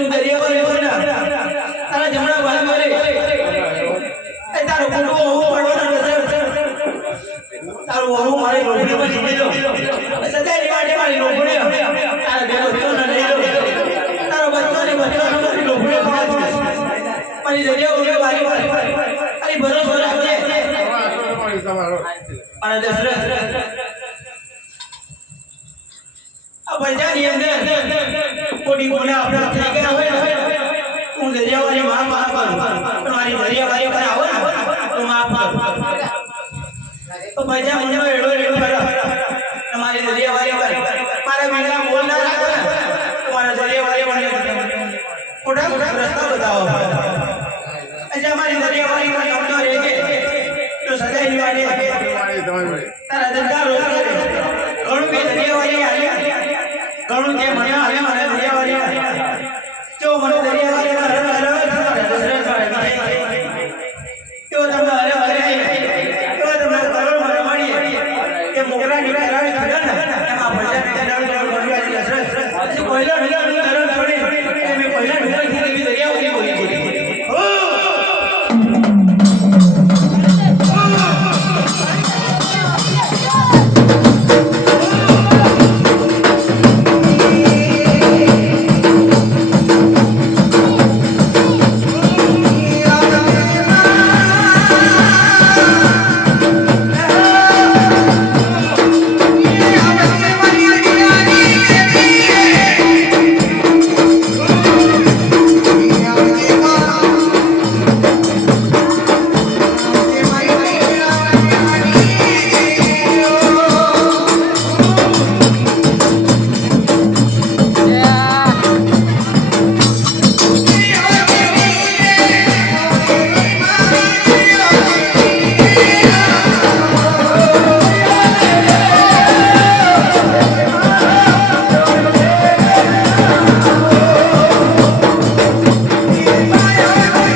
આજુ દરિયાવાળી વરના તારા જમણા ભાઈ મારે એ તારો ફોટો હું પડવાનો નથી તારું હું મારી લોભડીમાં જીવી લો સદાય માટે મારી લોભડી તારા બેનો બચ્ચોને લઈ લો તારો બચ્ચોને મારી લોભડી પાડે મારી દરિયાવાળી વારી અરે ભરોસો રાખજે અને દશરથ આ બજારની અંદર કોટી કોને આપણા થઈ ગયા હોય હું દરિયાવાળી માફ કરું મારી દરિયાવાળી પર આવો તો માફ કર તો બજા મનનો એડો એડો કરો તમારી દરિયાવાળી પર મારા મેલા બોલ ના રાખો તમારા દરિયાવાળી પર ખોટા ખોટા રસ્તા બતાવો આજે અમારી દરિયાવાળી પર આવતો રહેજે તો સદાય માટે